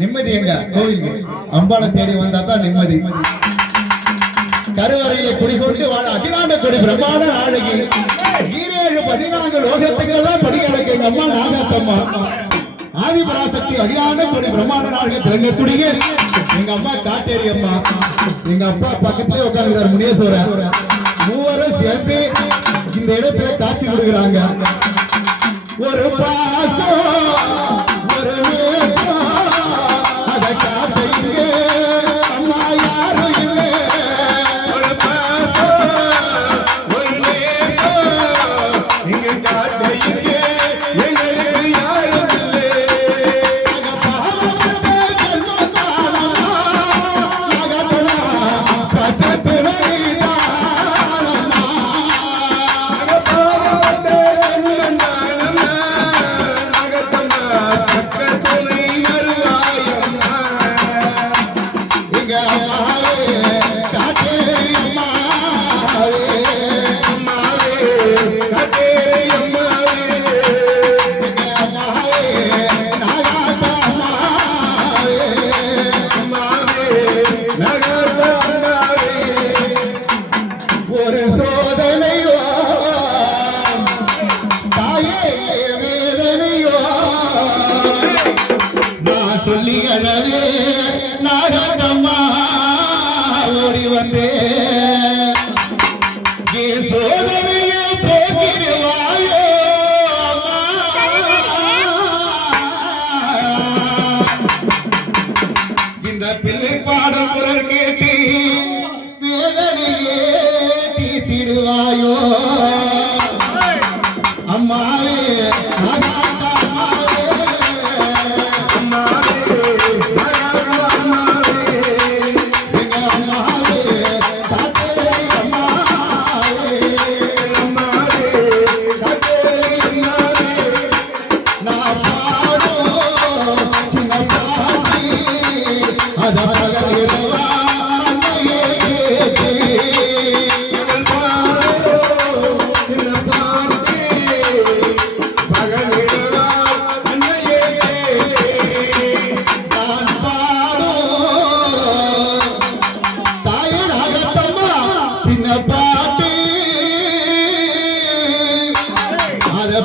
நிம்மதி எங்க கோவிலுக்கு அம்பாளை தேடி வந்தா தான் நிம்மதி. கருவறையை குடிகொண்டு வாழ அகிலாண்ட கொடி பிரம்மாண்ட நாயகி 14 லோகத்துக்கெல்லாம் படிகளுக்கு எங்க அம்மா நாகாத்தம்மா ஆதிபராசக்தி அகிலாண்ட கொடி பிரம்மாண்ட நாயகி திலங்கக்கூடிய எங்க அம்மா காட்டேரி அம்மா. எங்க அப்பா பக்கத்திலே உட்கார்ந்துறாரு முனியேஸ்வரர். மூவரும் சேர்ந்து இந்த இடத்துல காட்சி கொடுக்குறாங்க. ஒரு பாசம் ஒரு சொல்லிகளவே நாகத்தம்மா ஓடி வந்தே சோதனையை போக்கிடுவாயோ. இந்த பிள்ளை பாடம் குரல் கேட்டு வேதனையே தீட்டிடுவாயோ அம்மாவே.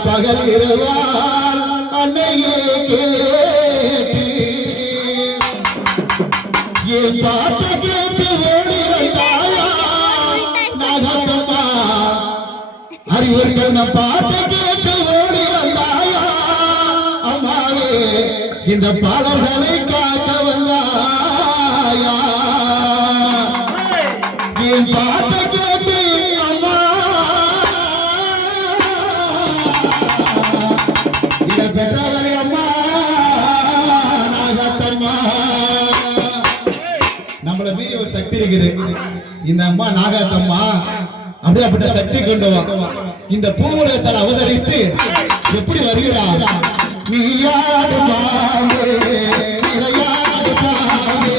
பகல் இரவால் அன்னையே கேட்டு என் பாட்டு கேட்டு ஓடி வந்தாயா நாகத்தம்மா. அறிவர்கள் பாட்டு கேட்டு ஓடி வந்தாயா அம்மாவே. இந்த பாடல்களை காக்க வந்தாயா என் பாட்டு கேட்டு அம்மா. பெற்றவரே அம்மா நாகாத்தம்மா. நம்மள மீறி ஒரு சக்தி இருக்குது. இந்த அம்மா நாகாத்தம்மா அப்படிப்பட்ட சக்தி கொண்டவா. இந்த பூவுலகத்தால் அவதரித்து எப்படி வருகிறார்? நீயாடு பாம்பே விளையாடு பாம்பே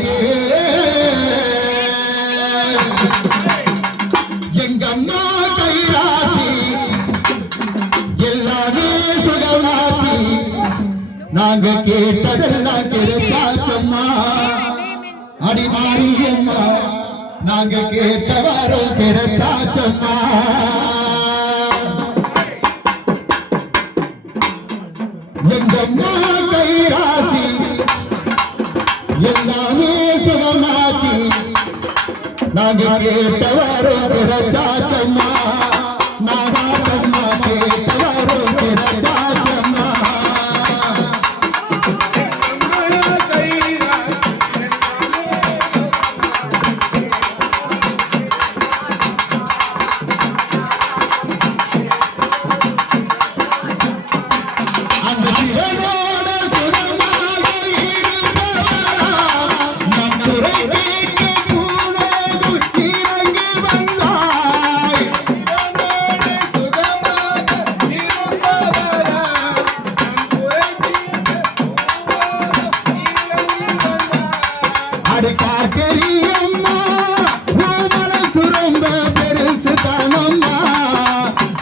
தாயே எங்க அம்மா கைராசி எல்லாமே சுகமாச்சி நாங்க கேட்டதெல்லாம் கிடைச்சாச்சம்மா அடி மாரியம்மா நாங்க கேட்டவரும் கிடைச்சாச்சம்மா எங்கம்மா கைராசி எல்லாமே சுகமாச்சி நாங்க கேட்டவரும் கிடைச்சாச்சம்மா நாகாத்தம்மா கேட்டவரும் கிடைச்சாச்சம்மா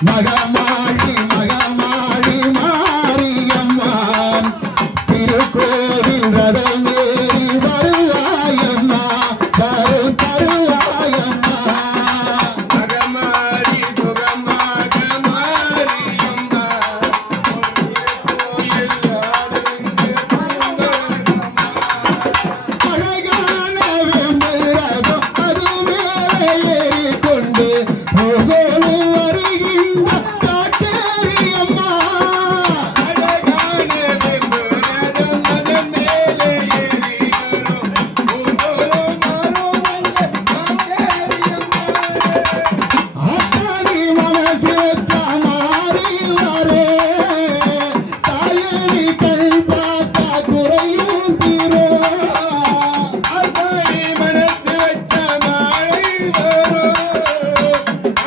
மகமாழி மகமாழி மாரியம்மா திருக்கோவில் ரதமேறி வருவாயம்மா வரும் தருவாயம்மா மகமாரி சுகமாக மாரியம்மா அழகான வெம்பரகம் அது மேலே ஏறிக்கொண்டு போகலும் வருகின்ற காட்டேரியம்மா அழகான வெம்பரகம் அதன் மேலே ஏறி வரும் ஊர்வலம் வரும் காட்டேரியம்மா ஆத்தாடி மனசேச்சா மாறி வரே தாயடி கண் பார்த்தா குறையும் தீரோ அத்தாடி மனசு வச்ச மாலை வரும்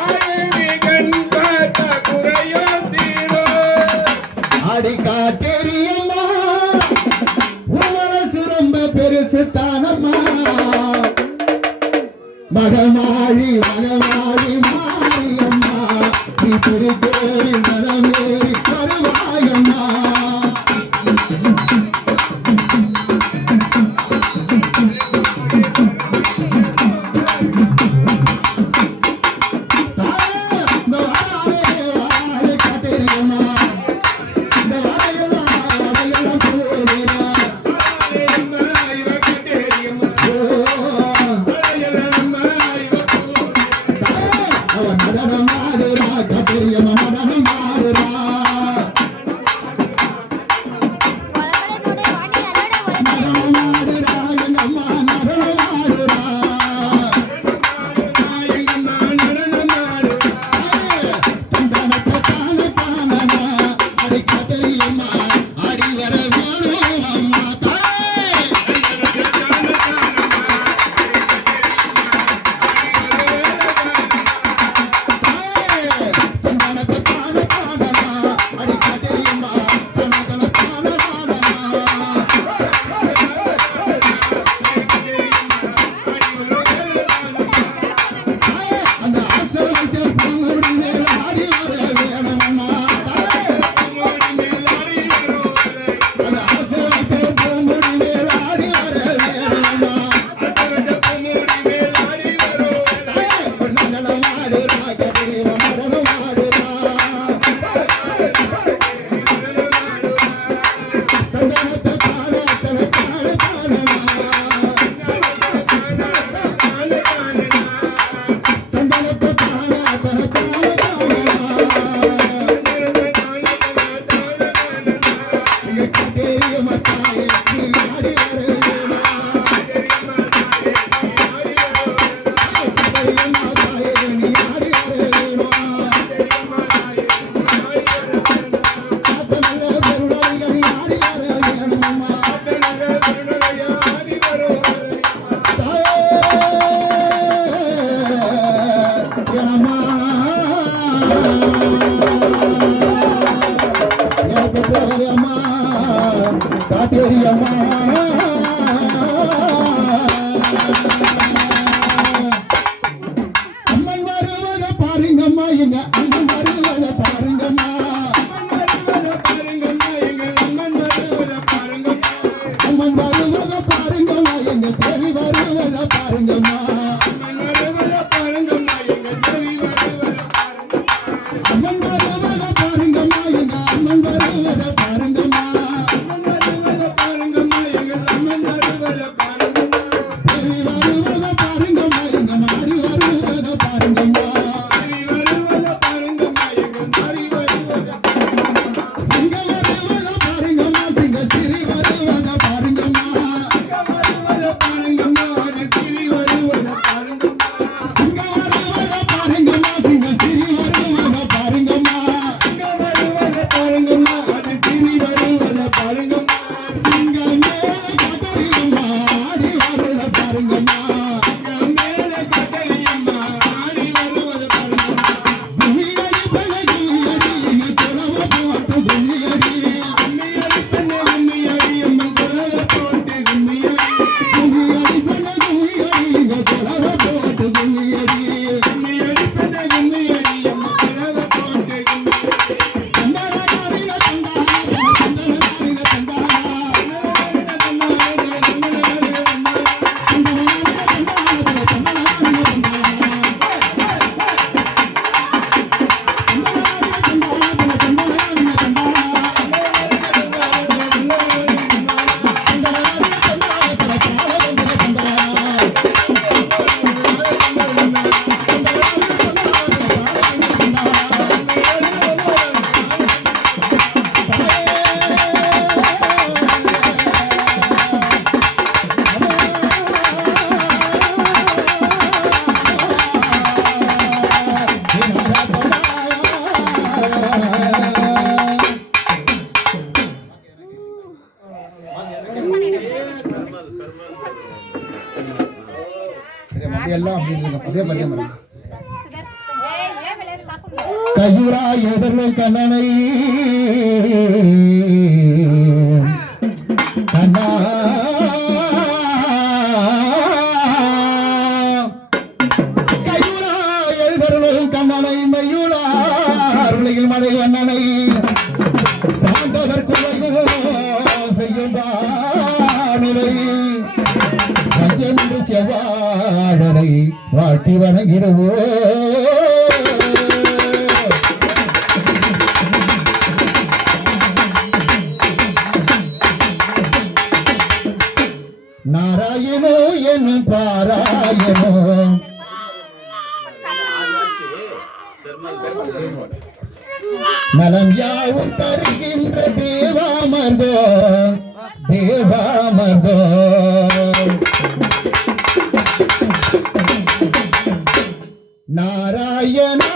ஆயடி கண் பார்த்த குறையோ தீரோ அடி காட்டேரியம்மா மனசு ரொம்ப பெருசு தானம்மா மகமாழி மகமாழி மாரியம்மா நீ திருக்கோவில் மனமேறி வருவாயம்மா தாயே, இந்த வாழை காட்டேரியம்மா இந்த வாழையெல்லாம் போகிறேன் அம்மா இவ கட்டேரியம்மா அழகம்மா இவ அவன் நடனம் ஆடுறா கட்டேரியம்மா நடனம் வருவத பாருங்கம்மா அம்மன் வருவத பாருங்கம்மா எங்கள் தேவி வருவத பாருங்கம்மா அம்மன் வருவத பாருங்கம்மா எங்க அம்மன் வருவத பாருங்கம்மா அம்மன் வருவத பாருங்கம்மா எங்கள் அம்மன் வருவத பாருங்கம்மா தேவி வருவத பாருங்கம்மா எங்க மாறி வருவத பாருங்கம்மா தேவி வருவத பாருங்கம்மா எங்கள் மாறி வருவத பாருங்கம்மா சிங்க வருவத பாருங்கம்மா சிங்க சிறி வருவத பாருங்கம்மா வருவத பாருங்கம்மா அது சிறி வருவத பாருங்கம்மா சிங்க வருவத பாருங்கம்மா சிங்க சிறி வருவத பாருங்கம்மா வருவத பாருங்கம்மா அது சிறி வருவத பாருங்கம்மா சிங்கமே கதறியம்மா ஆடி வருவத பாருங்கம்மா மேல கட்டளையம்மா ஆடி வருவத பாருங்கம்மா கும்மியடி பழகி அடி இங்க குலவ போட்டு கும்மியடி கும்மியடி பெண்ணே கும்மியடி அம்மன் குரல போட்டு கும்மியடி கும்மியடி பழகி அடி இங்க குலவ போட்டு கும்மியடி கும்மியடி பெண்ணே கும்மியடி அம்மன் குரல போட்டு கும்மியடி தந்தரனாரில தந்தாரா தந்தரனாரில தந்தாரா கையுறா எதிர்லும் கண்ணனை கண்ணா கையுறா எதிர்லும் கண்ணனை மையுளா அருளையில் மழை வண்ணனை பாண்டவர் குலையோ செய்யும் பாணிலை சத்தியமென்று செவ்வாழனை வாட்டி வணங்கிடுவோ நாராயணோ என்னும் பாராயணோ நலம் யாவும் தருகின்ற தேவாமர்கோ தேவாமர்கோ நாராயணா